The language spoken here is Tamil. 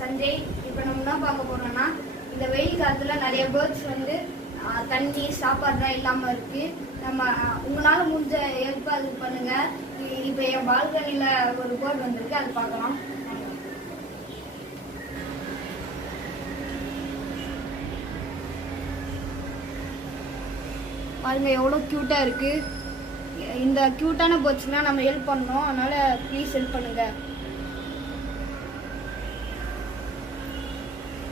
சஞ்சய். இப்போ நம்ம என்ன பார்க்க போறோம்னா, இந்த வெயில் காலத்தில் நிறைய பேர்ட்ஸ் வந்து தண்ணி சாப்பாடுலாம் இல்லாமல் இருக்கு. நம்ம உங்களால் முடிஞ்ச ஹெல்ப் அது பண்ணுங்க. இப்போ என் பால்கனியில் ஒரு பேர்ட் வந்திருக்கு, அது பார்க்கலாம். பாருங்க எவ்வளோ க்யூட்டாக இருக்குது. இந்த க்யூட்டான பேர்ட்ஸ்னால் நம்ம ஹெல்ப் பண்ணணும். அதனால் ப்ளீஸ் ஹெல்ப் பண்ணுங்கள்.